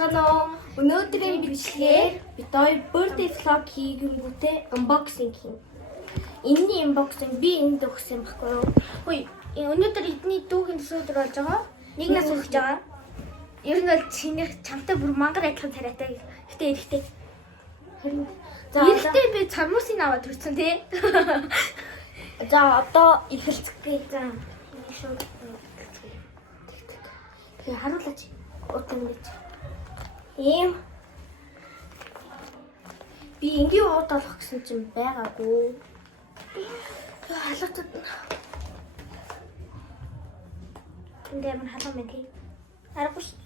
байна уу? Өнөөдрийн бичлэгээр бид хоёр birthday vlog хийгэнгүүтээ unboxing хийн. Энэний unboxing би энд өгсөн байхгүй юу? Хөөе, өнөөдөр эдний дүүгийн өдөр болж байгаа. Нэг нас өгч байгаа. Ер нь бол чинийх чамтай бүр мангар адилхан царайтай. Гэтэ эрэхтэй. За эрэхтэй би цамуусын аваад төрсөн тий. За одоо эхэлцгээе. За шууд тэгээ харуулаач. Утсан гэж. Ийм би энгийн хот олох гэсэн чинь байгаагүй. Халаатад энэ юм халуун мэт. Аргагүй шүү.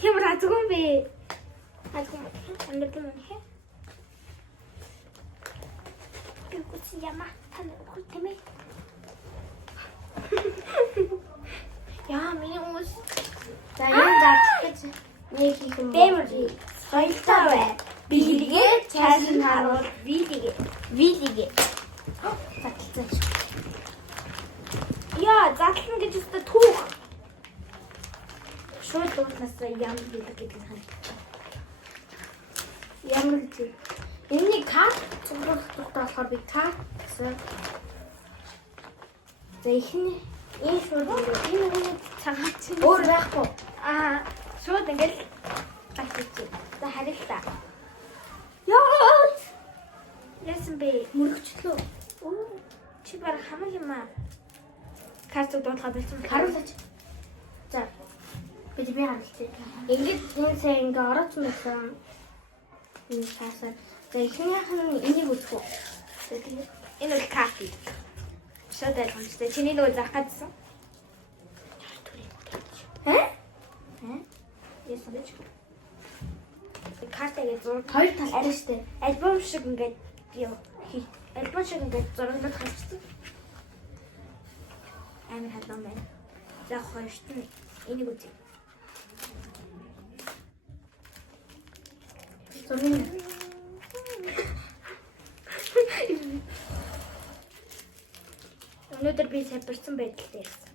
Хэмэр азгүй би. Азгүй андергүй мөн. Гүс яма тань гүтэмэ. Яа миний ус. За энэ датгаж нэг их юм. Дэмэр соёлтой бай. Биегээ чайлан харуул видео. Затлаач. Яа, затлан гэж өстө түүх. Шууд дуутнаас ямар гэдэг юм. Ямар гэж. Энэний карт цуглах тухтай болохоор би карт гэсэн. За ихний энэ шууд энэ цагаач өөр байхгүй. Шууд ингээл гацчих. За харилта. Яа! Яасан бэ? Мөрөгчлөө. Чи баг хамаг юм аа. Картыг дуутахад болсон. Харуулаач. За. Би харуулчих. Ингээд энэ сая ингээ орооч мэсэн. Энэ шаасаа. За ихнийх нь энийг үзэх үү? Энэ бол карт. Шууд ойлгомжтой. Чиний нөгөө заах гэсэн. Яасан бэ? Картыг зураг хоёр тал арай штэ. Альбом шиг ингээд альбом шиг ингээд зурагтай тавьчихсан. Амар халуун байна. За хоёрт нь энийг үзье. Өнөөдөр би сабирсан байдалтай ирсэн.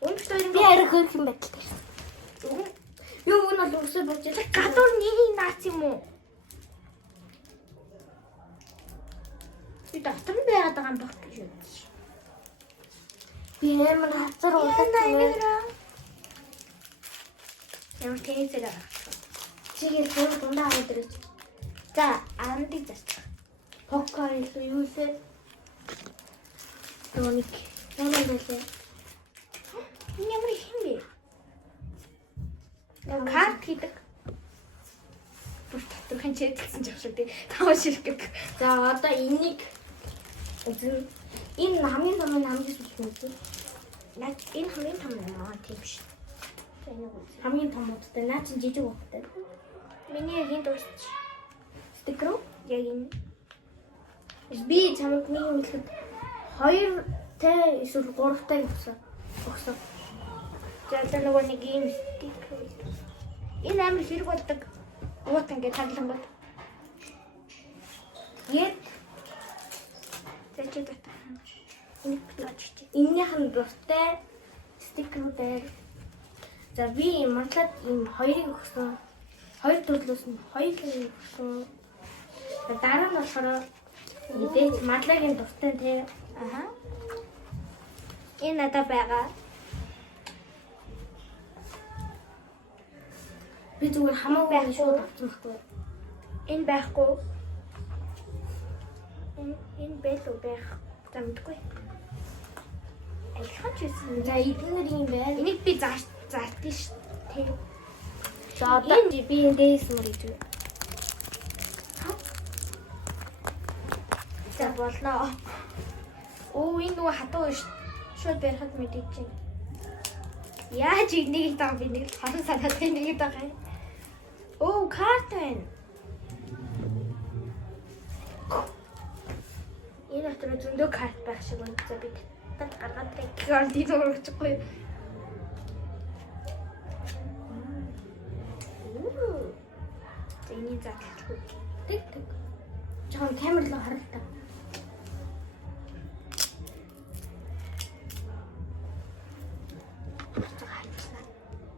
Өмнөд би арай хөөрхөн байдалтай ирсэн. Юу нь бол өсөж болж байгаа. Гадуур нэг наац юм уу? Би дотор нь байгаад байгаа юм баг гэж бодчих. Би амар хацар удаа. Ямар тэнцэг аа. Чигээр бүр дундаа аваад ирэж. За, андыг засчих. Покка юу вэ? Тоник. Ямар байлаа? Ямар юм бэ? Карт хийдэг. Бүр татвархан чиглэсэн ч авшиг тий. Таван ширхэг. За одоо энийг үзэн. Энэ хамгийн том хамгийн сүүлд үзэн. Наа энэ хамгийн том юм тийм биш. За энийг үз. Хамгийн томуудтай наа чинь жижиг багтай. Миний яг энэ дуусч. Стикер үү? Яг энэ. Би чамд нэг юм хэлэхэд 2 тэй эсвэл 3 тай өгсөн. За нөгөө нэг юм стикер. Энэ амар хэрэг болдог. Уут ингээд таглан бод. Яа. Тэчээ дата. Энэ плачч. Энийх нь дуртай стикер дээр. За би мантлаад ийм хоёрыг өгсөн. Хоёр төрлөөс нь хоёрыг өгсөн. Дараа нь болохоор мэдээж мадлагийн дуртай тий. Энэ надад байгаа. Би зүгээр хамаагүй шууд авчихсан байхгүй. Энэ байхгүй. Энэ бэлүү байх. Замдгүй. Айхан ч үсэн. За эдгээр юм байна. Энийг би заартыг ш. Тэг. За одоо би эндээс мөрөж. За болно. Энэ нөгөө хатуу ш. Шууд барихад мэдээж чинь. Яаж энийг таа би нэг хасан санаад энийг таа. Карт байна. Энэ дотор зөндөө карт байх шиг байна. За би гаргаад карт дийдөрчихгүй. Энийг задлахгүй. Тэг. Жон камер руу харалтаа.